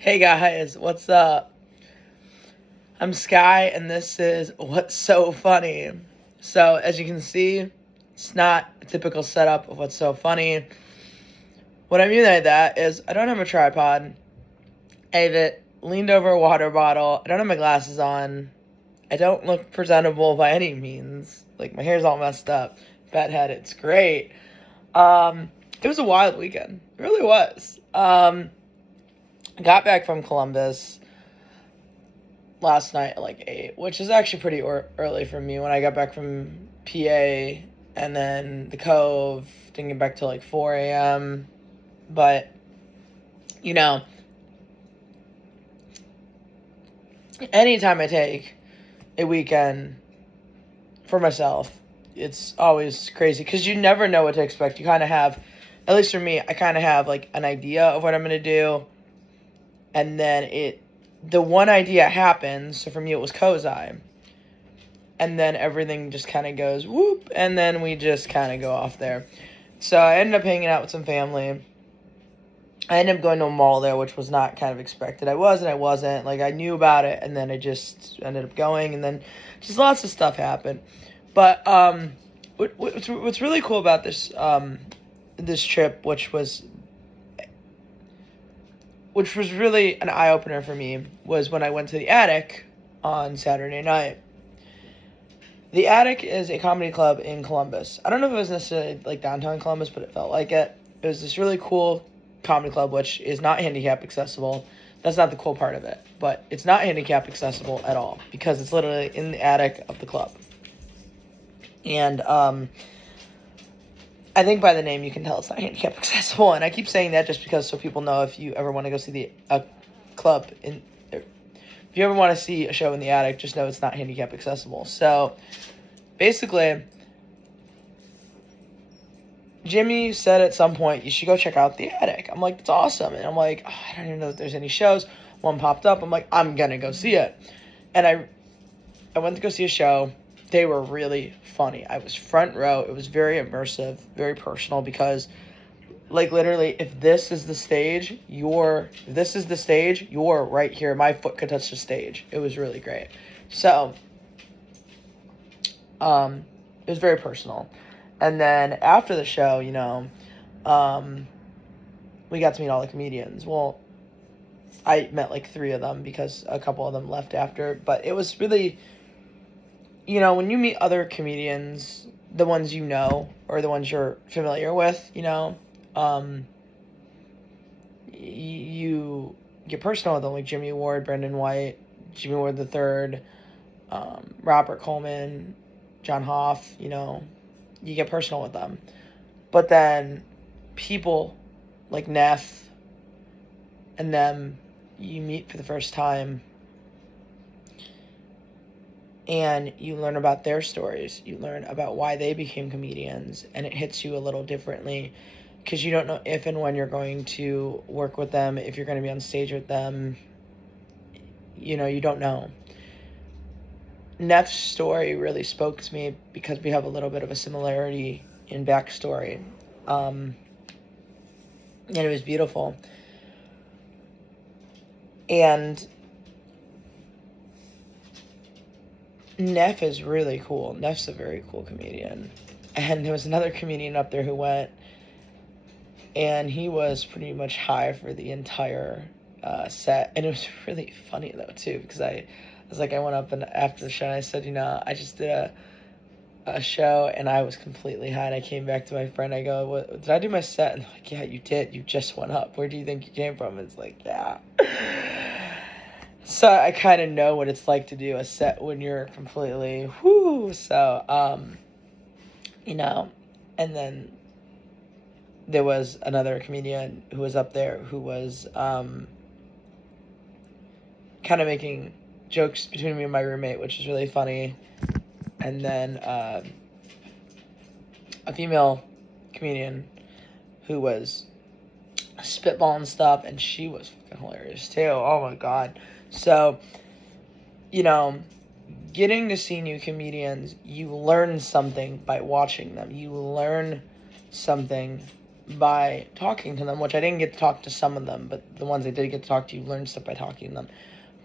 Hey guys, what's up? I'm Sky, and this is What's So Funny. So, as you can see, it's not a typical setup of What's So Funny. What I mean by that is, I don't have a tripod. I have it leaned over a water bottle. I don't have my glasses on. I don't look presentable by any means. Like, my hair's all messed up. Bad head, it's great. It was a wild weekend. It really was. I got back from Columbus last night at like 8, which is actually pretty early for me. When I got back from PA and then the Cove, didn't get back till like 4 a.m. But, you know, anytime I take a weekend for myself, it's always crazy because you never know what to expect. You kind of have, at least for me, I kind of have like an idea of what I'm going to do. And then the one idea happens. So for me, it was Kozai. And then everything just kind of goes whoop, and then we just kind of go off there. So I ended up hanging out with some family. I ended up going to a mall there, which was not kind of expected. I was and I wasn't. Like, I knew about it, and then I just ended up going, and then just lots of stuff happened. But what's really cool about this trip, which was really an eye-opener for me, was when I went to the Attic on Saturday night. The Attic is a comedy club in Columbus. I don't know if it was necessarily like downtown Columbus, but it felt like it. It was this really cool comedy club, which is not handicap accessible. That's not the cool part of it, but it's not handicap accessible at all because it's literally in the attic of the club. And I think by the name you can tell it's not handicap accessible. And I keep saying that just because so people know if you ever want to go see a club in. If you ever want to see a show in the attic, just know it's not handicap accessible. So, basically, Jimmy said at some point, you should go check out the attic. I'm like, that's awesome. And I'm like, oh, I don't even know if there's any shows. One popped up. I'm like, I'm going to go see it. And I went to go see a show. They were really funny. I was front row. It was very immersive, very personal because, like, literally, if this is the stage, you're right here. My foot could touch the stage. It was really great. So, it was very personal. And then after the show, we got to meet all the comedians. Well, I met like 3 of them because a couple of them left after. But it was really, when you meet other comedians, the ones you know or the ones you're familiar with, you get personal with them, like Jimmy Ward, Brendan White, Jimmy Ward the Third, Robert Coleman, John Hoff, you get personal with them. But then people like Neff and them you meet for the first time and you learn about their stories. You learn about why they became comedians, and it hits you a little differently because you don't know if and when you're going to work with them, if you're going to be on stage with them. You don't know. Neff's story really spoke to me because we have a little bit of a similarity in backstory. And it was beautiful. And Neff is really cool. Neff's a very cool comedian. And there was another comedian up there who went, and he was pretty much high for the entire set. And it was really funny, though, too, because I went up and after the show, and I said, I just did a show, and I was completely high, and I came back to my friend, I go, did I do my set? And they're like, yeah, you did. You just went up. Where do you think you came from? And it's like, yeah. So I kind of know what it's like to do a set when you're completely whoo. So, and then there was another comedian who was up there who was kind of making jokes between me and my roommate, which was really funny. And then a female comedian who was spitballing stuff, and she was fucking hilarious too. Oh my god. So, getting to see new comedians, you learn something by watching them. You learn something by talking to them, which I didn't get to talk to some of them, but the ones I did get to talk to, you learn stuff by talking to them.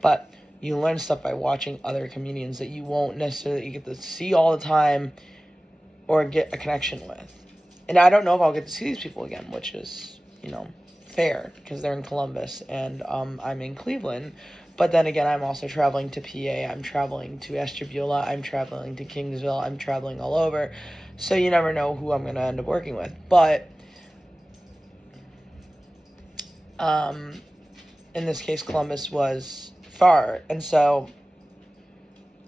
But you learn stuff by watching other comedians that you won't necessarily get to see all the time or get a connection with. And I don't know if I'll get to see these people again, which is, fair, because they're in Columbus and I'm in Cleveland. But then again, I'm also traveling to PA, I'm traveling to Ashtabula, I'm traveling to Kingsville, I'm traveling all over. So you never know who I'm going to end up working with. But in this case, Columbus was far. And so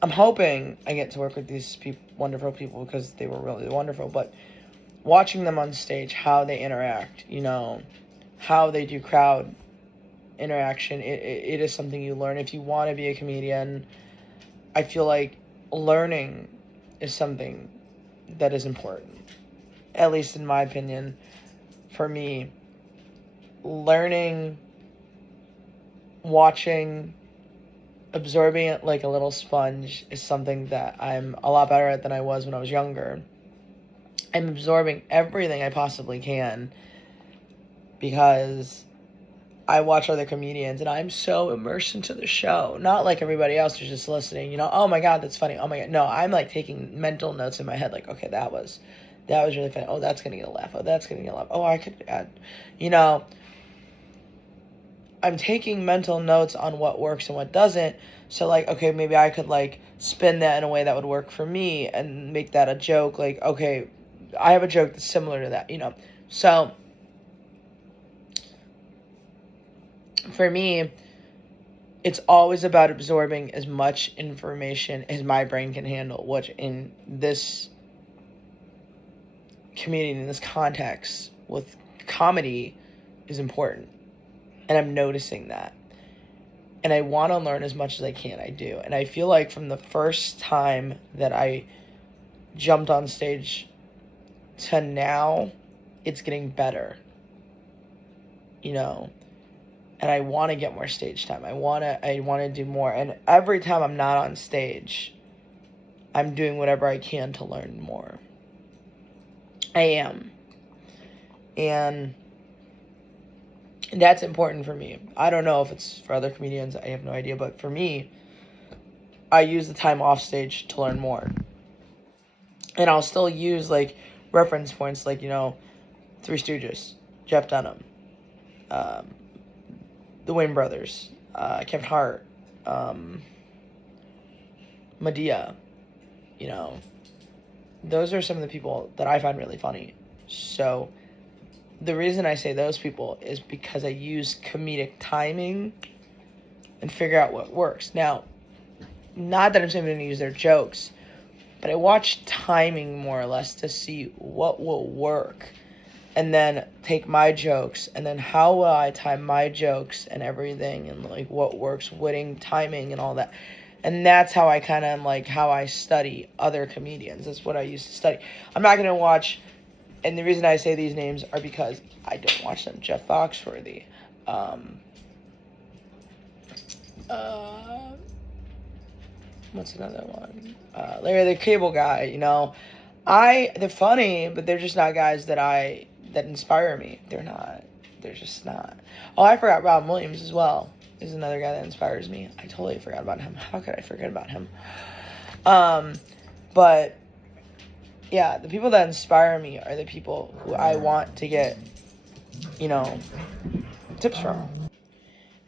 I'm hoping I get to work with these wonderful people, because they were really wonderful. But watching them on stage, how they interact, how they do crowd interaction, it is something you learn. If you want to be a comedian, I feel like learning is something that is important. At least in my opinion, for me, learning, watching, absorbing it like a little sponge is something that I'm a lot better at than I was when I was younger. I'm absorbing everything I possibly can because I watch other comedians and I'm so immersed into the show. Not like everybody else who's just listening, oh my God, that's funny. Oh my God. No, I'm like taking mental notes in my head, like, okay, that was really funny. Oh, that's gonna get a laugh. Oh, that's gonna get a laugh. Oh, I could add, I'm taking mental notes on what works and what doesn't. So like, okay, maybe I could like spin that in a way that would work for me and make that a joke. Like, okay, I have a joke that's similar to that, So for me, it's always about absorbing as much information as my brain can handle, which in this community, in this context with comedy, is important. And I'm noticing that. And I want to learn as much as I can. I do. And I feel like from the first time that I jumped on stage to now, it's getting better. And I want to get more stage time. I want to do more. And every time I'm not on stage, I'm doing whatever I can to learn more. I am. And that's important for me. I don't know if it's for other comedians. I have no idea. But for me, I use the time off stage to learn more. And I'll still use, like, reference points like, Three Stooges, Jeff Dunham, the Wayne Brothers, Kevin Hart, Madea, Those are some of the people that I find really funny. So the reason I say those people is because I use comedic timing and figure out what works. Now, not that I'm saying I'm going to use their jokes, but I watch timing more or less to see what will work. And then take my jokes, and then how will I time my jokes and everything, and like what works, witting, timing, and all that. And that's how I kind of am, like, how I study other comedians. That's what I used to study. I'm not going to watch, and the reason I say these names are because I don't watch them. Jeff Foxworthy, what's another one? Larry the Cable Guy. They're funny, but they're just not guys that inspire me. They're not. They're just not. Oh, I forgot Robin Williams as well. Is another guy that inspires me. I totally forgot about him. How could I forget about him? But yeah, the people that inspire me are the people who I want to get, tips from.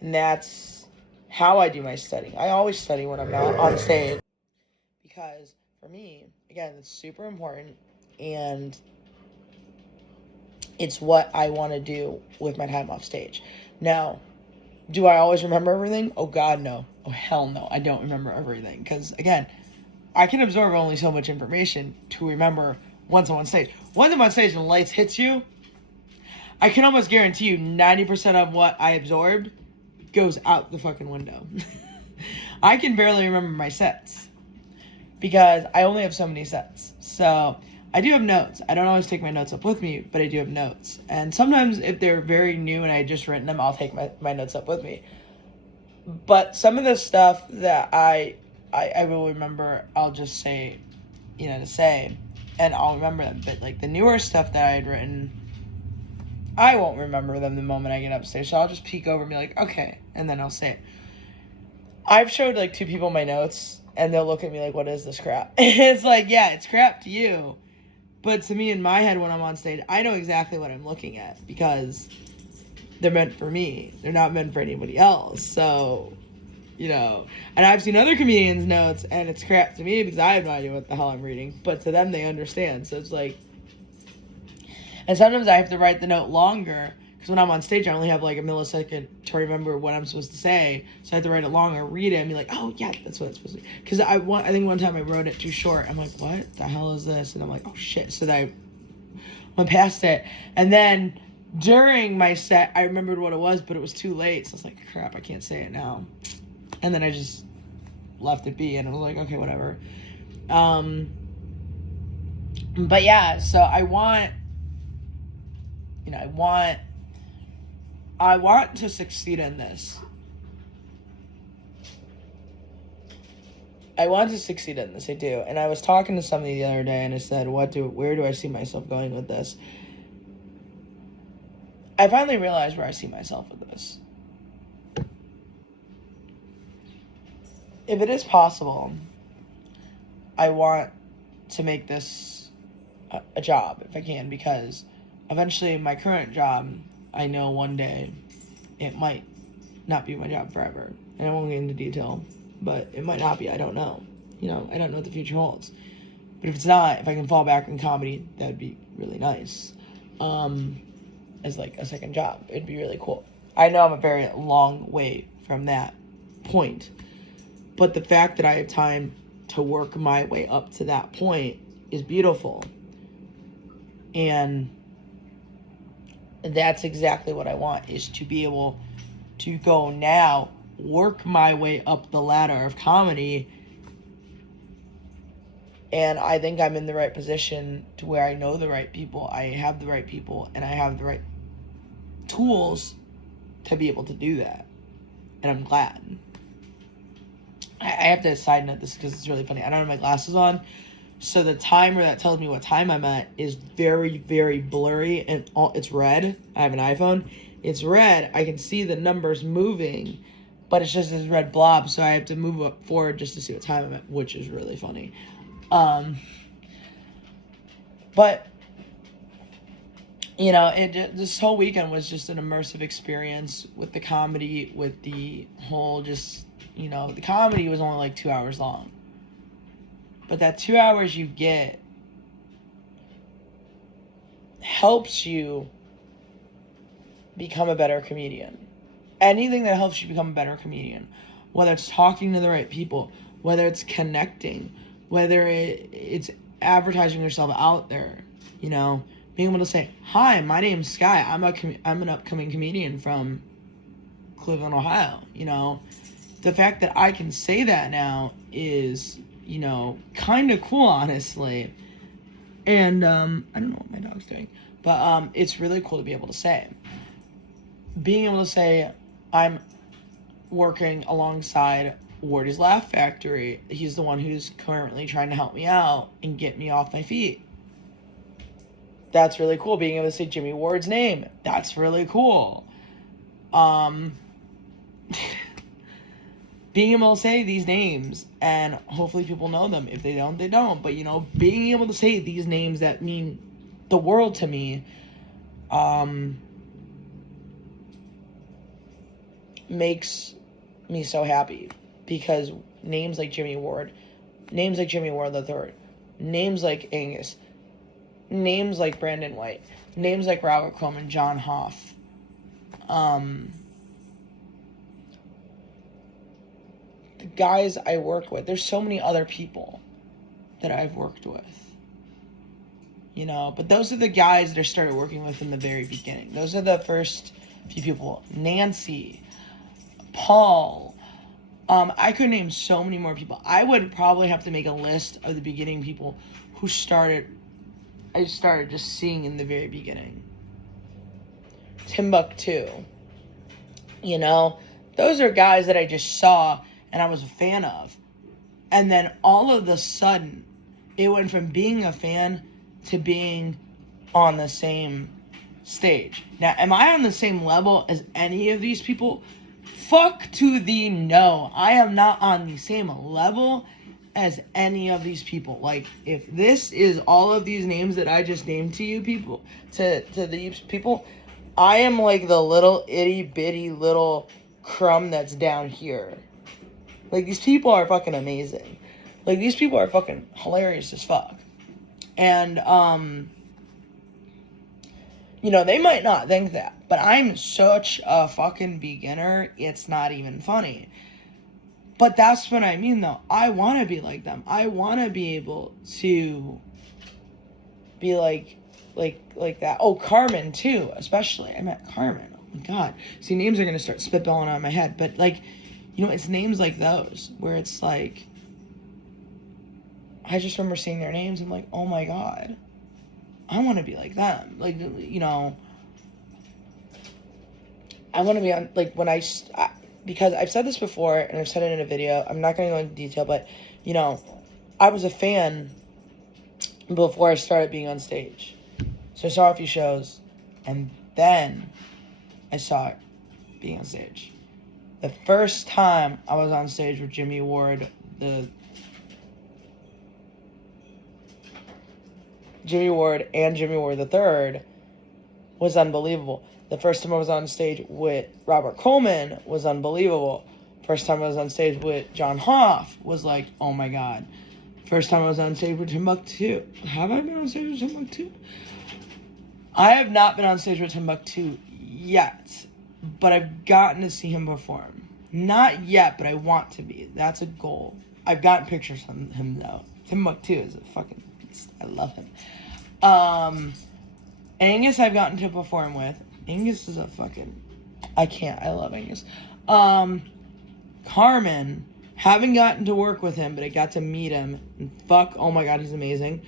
And that's how I do my studying. I always study when I'm not on stage. Because for me, again, it's super important. And it's what I want to do with my time off stage. Now, do I always remember everything? Oh, God, no. Oh, hell no. I don't remember everything. Because, again, I can absorb only so much information to remember once I'm on stage. Once I'm on stage and the lights hits you, I can almost guarantee you 90% of what I absorbed goes out the fucking window. I can barely remember my sets because I only have so many sets. So I do have notes. I don't always take my notes up with me, but I do have notes. And sometimes if they're very new and I just written them, I'll take my notes up with me. But some of the stuff that I will remember, I'll just say, to say, and I'll remember them. But like the newer stuff that I had written, I won't remember them the moment I get upstairs, so I'll just peek over and be like, okay, and then I'll say it. I've showed like 2 people my notes, and they'll look at me like, what is this crap? It's like, yeah, it's crap to you, but to me in my head when I'm on stage, I know exactly what I'm looking at because they're meant for me. They're not meant for anybody else. So, and I've seen other comedians' notes, and it's crap to me because I have no idea what the hell I'm reading, but to them, they understand. So it's like, and sometimes I have to write the note longer because when I'm on stage, I only have like a millisecond to remember what I'm supposed to say. So I have to write it longer, read it, and be like, oh, yeah, that's what it's supposed to be. Because I think one time I wrote it too short. I'm like, what the hell is this? And I'm like, oh, shit. So then I went past it. And then during my set, I remembered what it was, but it was too late. So I was like, crap, I can't say it now. And then I just left it be, and I was like, okay, whatever. But yeah, so I want to succeed in this. I want to succeed in this, I do. And I was talking to somebody the other day, and I said, where do I see myself going with this? I finally realized where I see myself with this. If it is possible, I want to make this a job, if I can, because eventually my current job, I know one day it might not be my job forever. And I won't get into detail, but it might not be. I don't know. I don't know what the future holds. But if it's not, if I can fall back in comedy, that would be really nice. As like a second job. It'd be really cool. I know I'm a very long way from that point. But the fact that I have time to work my way up to that point is beautiful. And that's exactly what I want, is to be able to go now, work my way up the ladder of comedy. And I think I'm in the right position to where I know the right people, I have the right people, and I have the right tools to be able to do that. And I'm glad. I have to side note this because it's really funny. I don't have my glasses on, so the timer that tells me what time I'm at is very, very blurry, and it's red. I have an iPhone. It's red. I can see the numbers moving, but it's just this red blob, so I have to move up forward just to see what time I'm at, which is really funny. But this whole weekend was just an immersive experience with the comedy, with the whole the comedy was only like 2 hours long. But that 2 hours you get helps you become a better comedian. Anything that helps you become a better comedian, whether it's talking to the right people, whether it's connecting, whether it's advertising yourself out there, being able to say, hi, my name's Sky. I'm an upcoming comedian from Cleveland, Ohio. The fact that I can say that now is, kind of cool, honestly. And I don't know what my dog's doing, but it's really cool to be able to say. Being able to say, I'm working alongside Wardy's Laugh Factory. He's the one who's currently trying to help me out and get me off my feet. That's really cool. Being able to say Jimmy Ward's name. That's really cool. Being able to say these names, and hopefully people know them. If they don't, they don't. But, being able to say these names that mean the world to me, makes me so happy. Because names like Jimmy Ward, names like Jimmy Ward III, names like Angus, names like Brandon White, names like Robert Crumb and John Hoff, the guys I work with, there's so many other people that I've worked with, but those are the guys that I started working with in the very beginning. Those are the first few people. Nancy, Paul, I could name so many more people. I would probably have to make a list of the beginning people who I started just seeing in the very beginning. Timbuktu. Those are guys that I just saw and I was a fan of. And then all of a sudden, it went from being a fan to being on the same stage. Now, am I on the same level as any of these people? Fuck to the no. I am not on the same level as any of these people. Like, if this is all of these names that I just named to you people, to these people, I am like the little itty bitty little crumb that's down here. Like, these people are fucking amazing. Like, these people are fucking hilarious as fuck. And, you know, they might not think that, but I'm such a fucking beginner, it's not even funny. But that's what I mean, though. I want to be like them. I want to be able to be like that. Oh, Carmen, too, especially. I met Carmen. Oh, my God. See, names are going to start spitballing out of my head. But, like, you know, it's names like those where it's like, I just remember seeing their names. I'm like, oh, my God. I want to be like them. Like, you know, I want to be on, like, when because I've said this before, and I've said it in a video, I'm not going to go into detail, but, you know, I was a fan before I started being on stage. So I saw a few shows, and then I saw it being on stage. The first time I was on stage with Jimmy Ward, Jimmy Ward and Jimmy Ward III was unbelievable. The first time I was on stage with Robert Coleman was unbelievable. First time I was on stage with John Hoff was like, oh my God. First time I was on stage with Timbuktu. Have I been on stage with Timbuktu? I have not been on stage with Timbuktu yet, but I've gotten to see him perform. Not yet, but I want to be. That's a goal. I've gotten pictures of him though. Timbuktu is a fucking beast. I love him. Angus I've gotten to perform with. Angus is a fucking... I love Angus. Carmen, haven't gotten to work with him, but I got to meet him. And fuck, oh my God, he's amazing.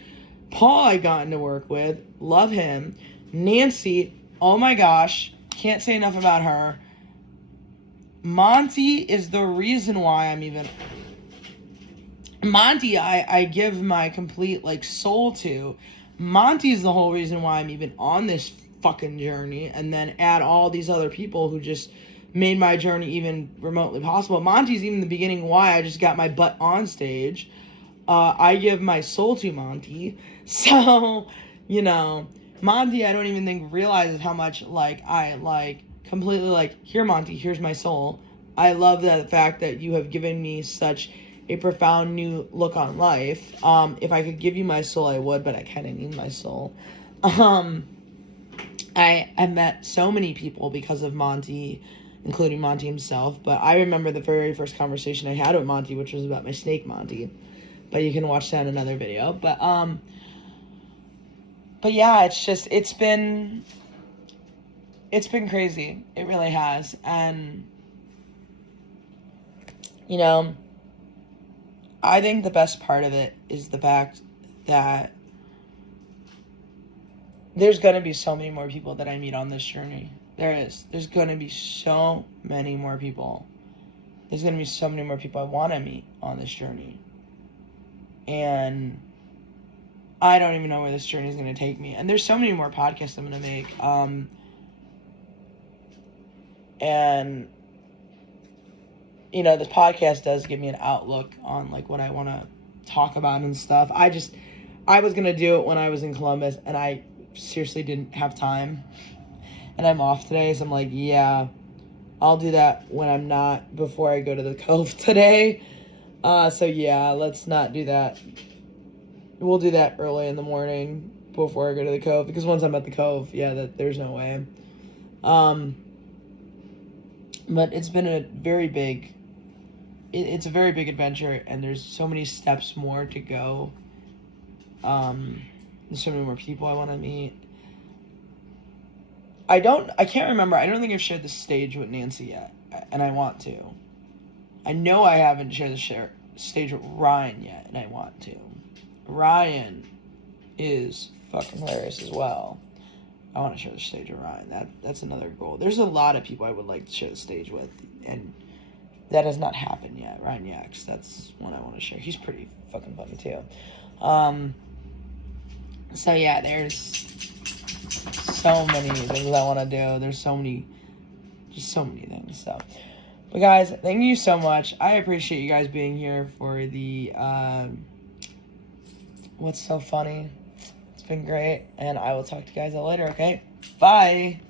Paul I gotten to work with. Love him. Nancy, oh my gosh. Can't say enough about her. Monty is the reason why I'm even... Monty, I give my complete, like, soul to. Monty is the whole reason why I'm even on this fucking journey, and then add all these other people who just made my journey even remotely possible. Monty's even the beginning why I just got my butt on stage. I give my soul to Monty. So, you know, Monty, I don't even think realizes how much, like, I, like, completely, like, here, Monty, here's my soul. I love the fact that you have given me such a profound new look on life. If I could give you my soul, I would, but I kind of need my soul. I met so many people because of Monty, including Monty himself, but I remember the very first conversation I had with Monty, which was about my snake Monty, but you can watch that in another video. But yeah, it's been crazy. It really has. And, you know, I think the best part of it is the fact that there's going to be so many more people that I meet on this journey. There's going to be so many more people. There's going to be so many more people I want to meet on this journey. And I don't even know where this journey is going to take me. And there's so many more podcasts I'm going to make. And, you know, this podcast does give me an outlook on, like, what I want to talk about and stuff. I was going to do it when I was in Columbus, and I seriously didn't have time. And I'm off today, so I'm like, yeah, I'll do that when I'm not, before I go to the Cove today. So yeah, let's not do that. We'll do that early in the morning before I go to the Cove, because once I'm at the Cove, yeah, there's no way. But it's been a very big, it's a very big adventure, and there's so many steps more to go. There's so many more people I want to meet. I can't remember. I don't think I've shared the stage with Nancy yet, and I want to. I know I haven't shared the stage with Ryan yet, and I want to. Ryan is fucking hilarious as well. I want to share the stage with Ryan. That's another goal. There's a lot of people I would like to share the stage with, and that has not happened yet. Ryan Yax, that's one I want to share. He's pretty fucking funny too. So yeah, there's so many things I want to do. There's so many things. So, but guys, thank you so much. I appreciate you guys being here for the What's So Funny. It's been great, and I will talk to you guys later. Okay, bye.